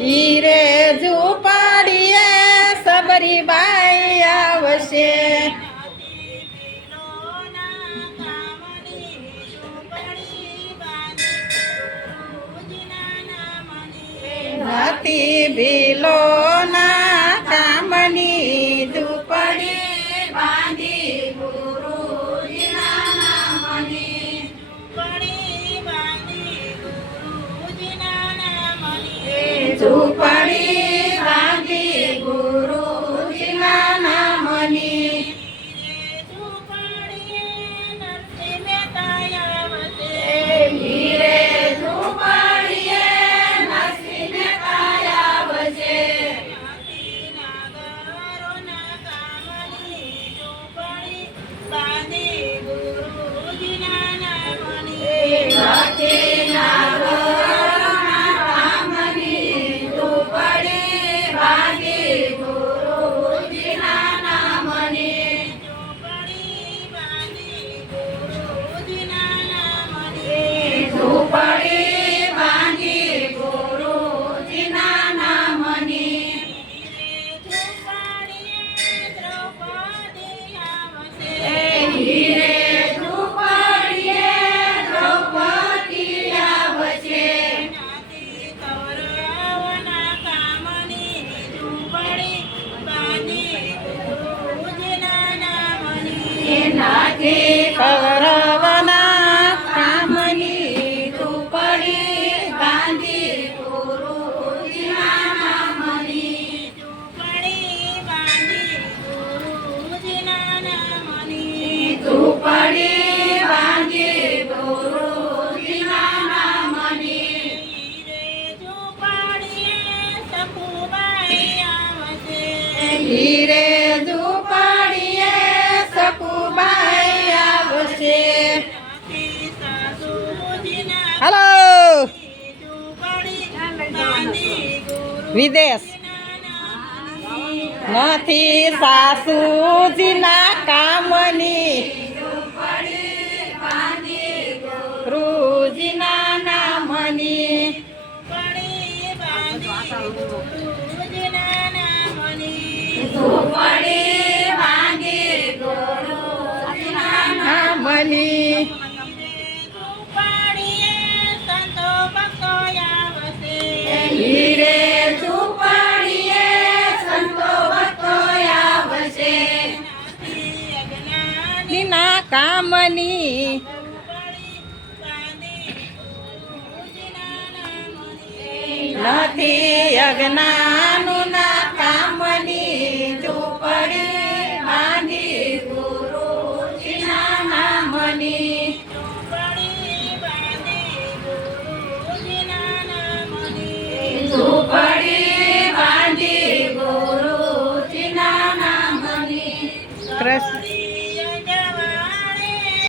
હીરે ઝૂંપડીએ સબરી બાઈ આવશે. નથી ભીલો ના કામની ઝૂંપડી બાંધી ગુરુજીના નામની. ઝૂંપડી બાંધી ગુરુજીના નામની. હીરે ઝૂંપડીએ નરસિંહ મહેતા આવશે. નાથી નાગરોના કામની ઝૂંપડી બાંધી ગુરુજીના નામની. ઝૂંપડી બાંધી ગુરુજીના નામની. હીરે ઝૂંપડીએ દ્રૌપદી આવશે. નાથી કૌરવના કામની ઝૂંપડી બાંધી ગુરુજીના નામની. ઝૂંપડી બાંધી ગુરુજીના નામની. હીરે ઝૂંપડીએ સકુબાઈ આવશે. હાલો વિદેશ નથી સાસુજીના કામની ગુરુજીના નામની. ઝૂંપડી બાંધી ગુરુજીના નામની. હીરે ઝૂંપડીએ સંતો ભક્તો આવશે. ના કામની નથી અજ્ઞાનું ના કામની ઝૂંપડી બાંધી ગુરુજીના નામની. ઝૂંપડી